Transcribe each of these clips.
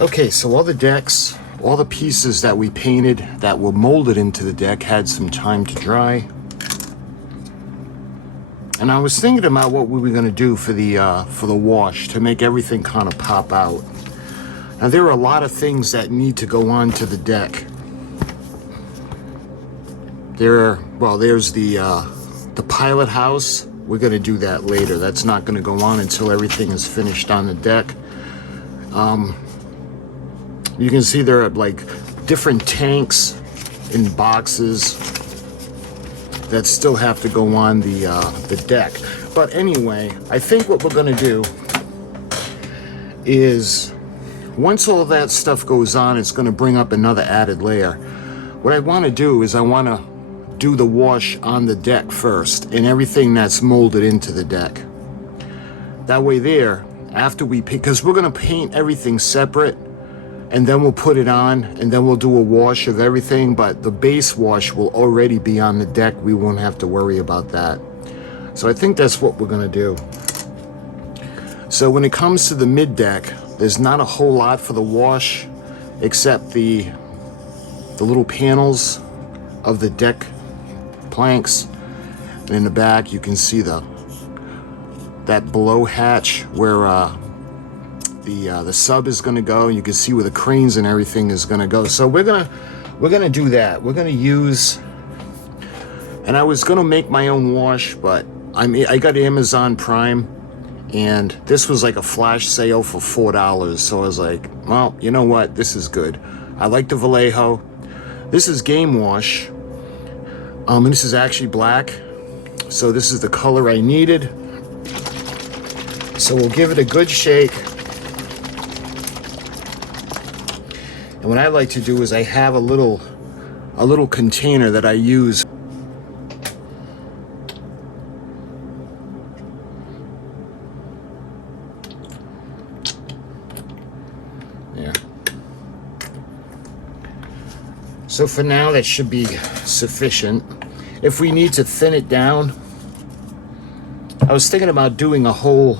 Okay, so all the decks, all the pieces that we painted that were molded into the deck had some time to dry. And I was thinking about what we were going to do for the wash to make everything kind of pop out. Now there are a lot of things that need to go on to the deck. There's the pilot house. We're going to do that later. That's not going to go on until everything is finished on the deck. You can see there are like different tanks in boxes that still have to go on the deck. But anyway, I think what we're going to do is, once all that stuff goes on, it's going to bring up another added layer. What I want to do is I want to do the wash on the deck first and everything that's molded into the deck. That way there, after we paint, because we're going to paint everything separate, and then we'll put it on, and then we'll do a wash of everything, but the base wash will already be on the deck. We won't have to worry about that. So I think that's what we're going to do. So when it comes to the mid deck, there's not a whole lot for the wash except the little panels of the deck planks. And in the back you can see that below hatch where the sub is going to go. You can see where the cranes and everything is going to go. So we're gonna do that. We're gonna use, and I was gonna make my own wash, but I got Amazon Prime, and this was like a flash sale for $4. So I was like, well, you know what? This is good. I like the Vallejo. This is Game Wash, and this is actually black. So this is the color I needed. So we'll give it a good shake. And what I like to do is I have a little container that I use. There. So for now that should be sufficient. If we need to thin it down, I was thinking about doing a whole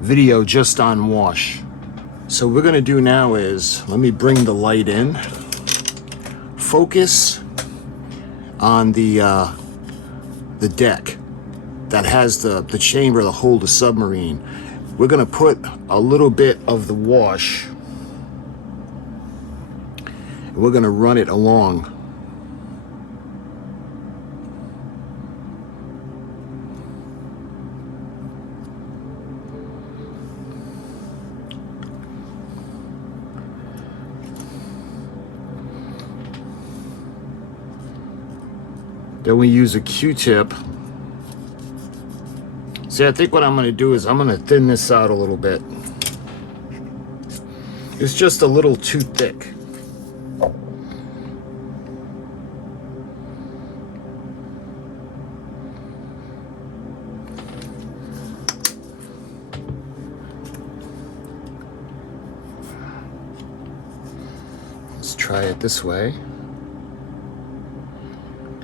video just on wash. So what we're going to do now is, let me bring the light in, focus on the deck that has the chamber to hold the submarine. We're going to put a little bit of the wash, and we're going to run it along. Then we use a Q-tip. See, I think what I'm going to do is I'm going to thin this out a little bit. It's just a little too thick. Let's try it this way.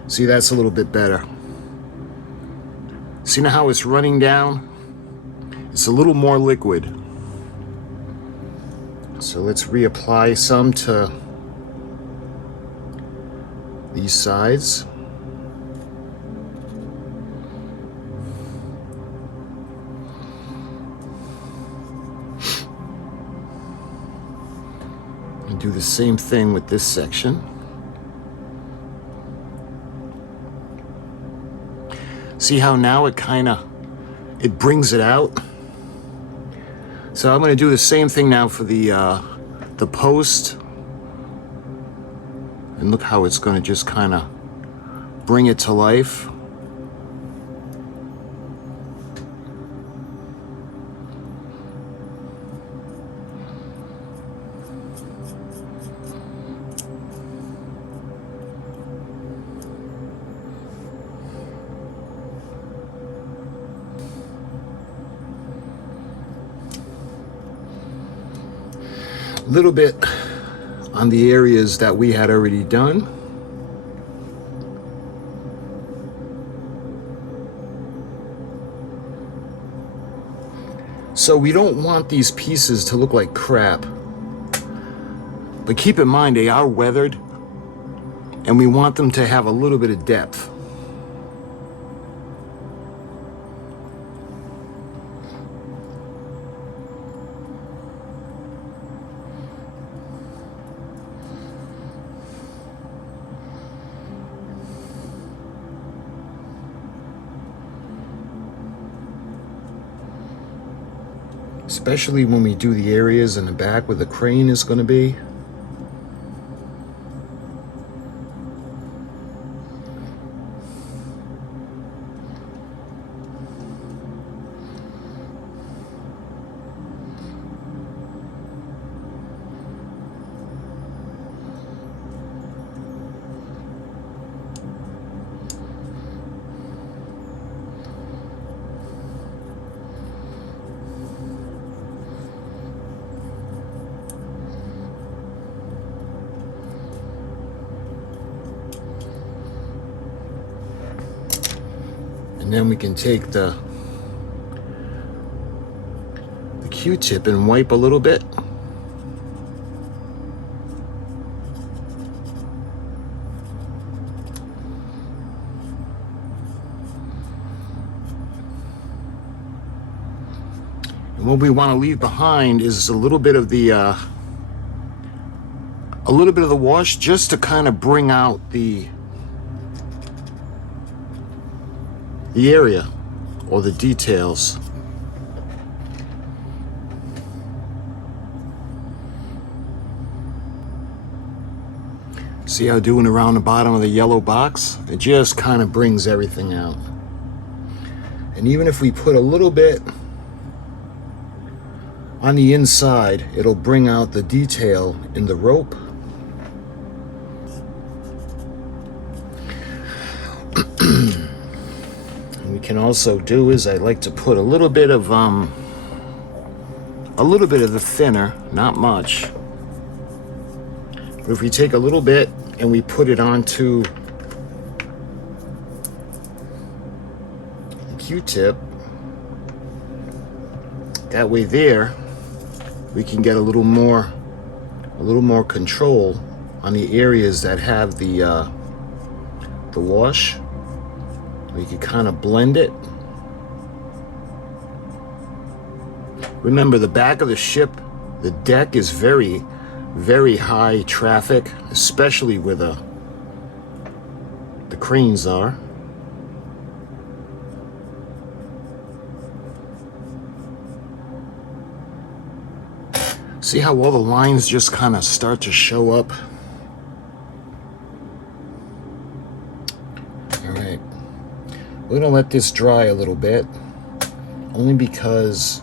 See, that's a little bit better. See now how it's running down? It's a little more liquid. So let's reapply some to these sides. And do the same thing with this section. See how now it brings it out? So I'm going to do the same thing now for the post. And look how it's going to just kind of bring it to life. A little bit on the areas that we had already done. So we don't want these pieces to look like crap. But keep in mind, they are weathered, and we want them to have a little bit of depth. Especially when we do the areas in the back where the crane is going to be. And then we can take the Q-tip and wipe a little bit. And what we want to leave behind is a little bit of the wash, just to kind of bring out the area or the details. See how doing around the bottom of the yellow box? It just kind of brings everything out. And even if we put a little bit on the inside, it'll bring out the detail in the rope. We can also do is I like to put a little bit of the thinner, not much. But if we take a little bit and we put it onto the Q-tip, that way there we can get a little more control on the areas that have the wash. We can kind of blend it. Remember, the back of the ship, the deck is very, very high traffic, especially where the cranes are. See how all the lines just kind of start to show up? We're gonna let this dry a little bit, only because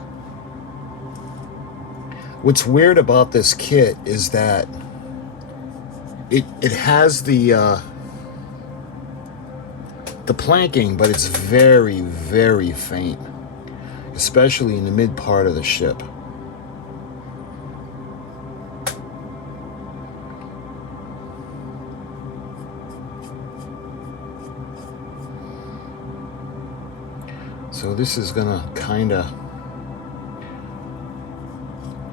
what's weird about this kit is that it has the planking, but it's very, very faint, especially in the mid part of the ship. So this is gonna kind of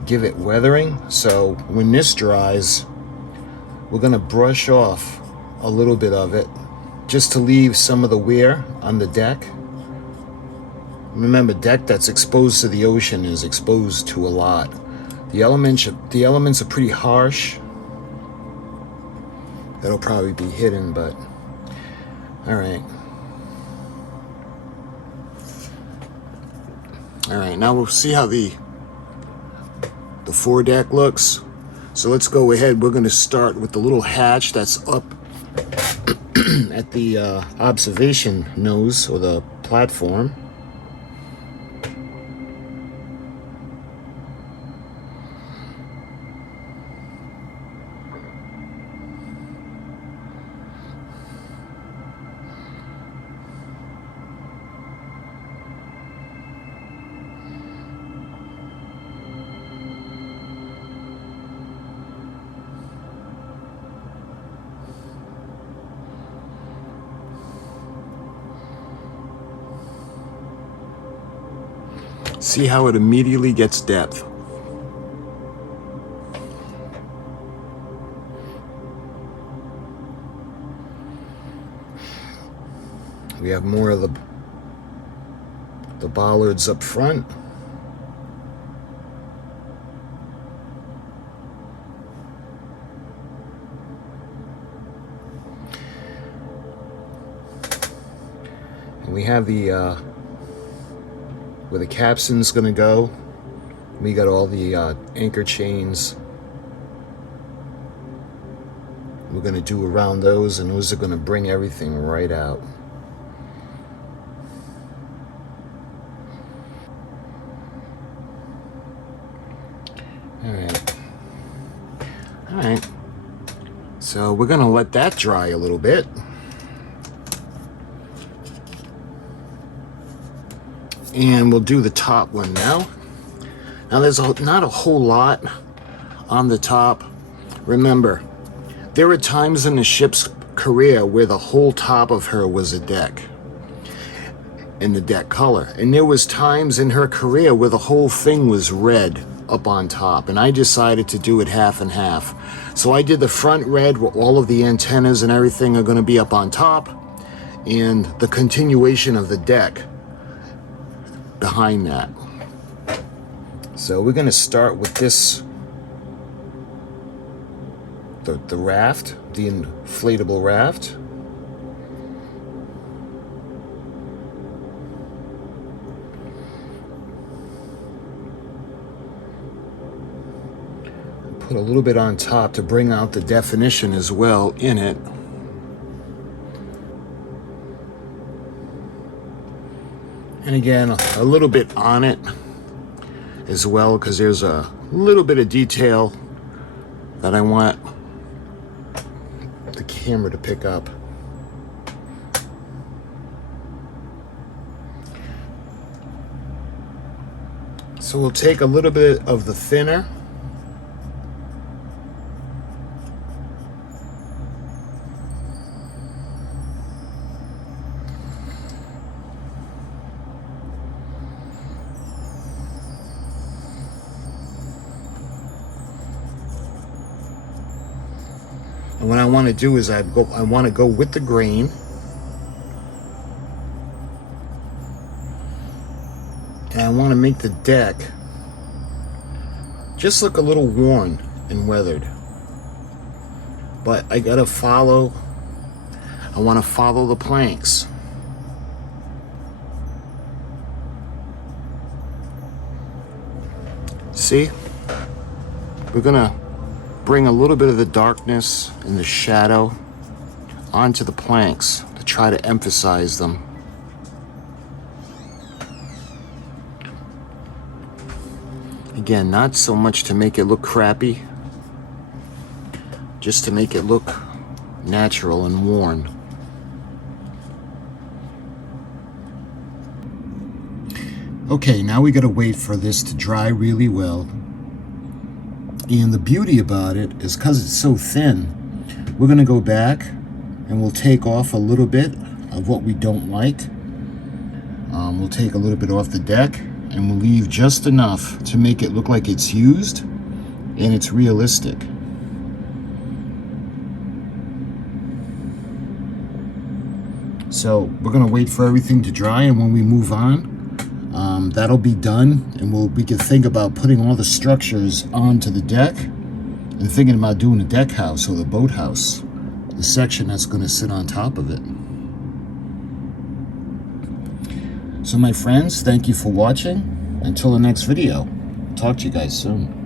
give it weathering. So when this dries, we're gonna brush off a little bit of it just to leave some of the wear on the deck. Remember, deck that's exposed to the ocean is exposed to a lot. The elements are pretty harsh. That'll probably be hidden, but all right. All right, now we'll see how the foredeck looks. So let's go ahead. We're going to start with the little hatch that's up at the observation nose, or the platform. See how it immediately gets depth. We have more of the bollards up front. And we have the where the capstan's gonna go. We got all the anchor chains we're gonna do around those, and those are gonna bring everything right out. All right, so we're gonna let that dry a little bit. And we'll do the top one now. Now there's not a whole lot on the top. Remember, there were times in the ship's career where the whole top of her was a deck, in the deck color. And there was times in her career where the whole thing was red up on top. And I decided to do it half and half. So I did the front red where all of the antennas and everything are gonna be up on top, and the continuation of the deck behind that. So we're going to start with this, the raft, the inflatable raft. Put a little bit on top to bring out the definition as well in it. And again, a little bit on it as well, because there's a little bit of detail that I want the camera to pick up. So we'll take a little bit of the thinner, and what I want to do is I want to go with the grain, and I want to make the deck just look a little worn and weathered. But I want to follow the planks. See? We're gonna bring a little bit of the darkness and the shadow onto the planks to try to emphasize them. Again, not so much to make it look crappy, just to make it look natural and worn. Okay, now we gotta wait for this to dry really well. And the beauty about it is, because it's so thin, we're going to go back and we'll take off a little bit of what we don't like. We'll take a little bit off the deck, and we'll leave just enough to make it look like it's used and it's realistic. So we're going to wait for everything to dry, and when we move on, that'll be done, and we can think about putting all the structures onto the deck and thinking about doing a deck house or the boat house, the section that's going to sit on top of it. So my friends, thank you for watching. Until the next video, talk to you guys soon.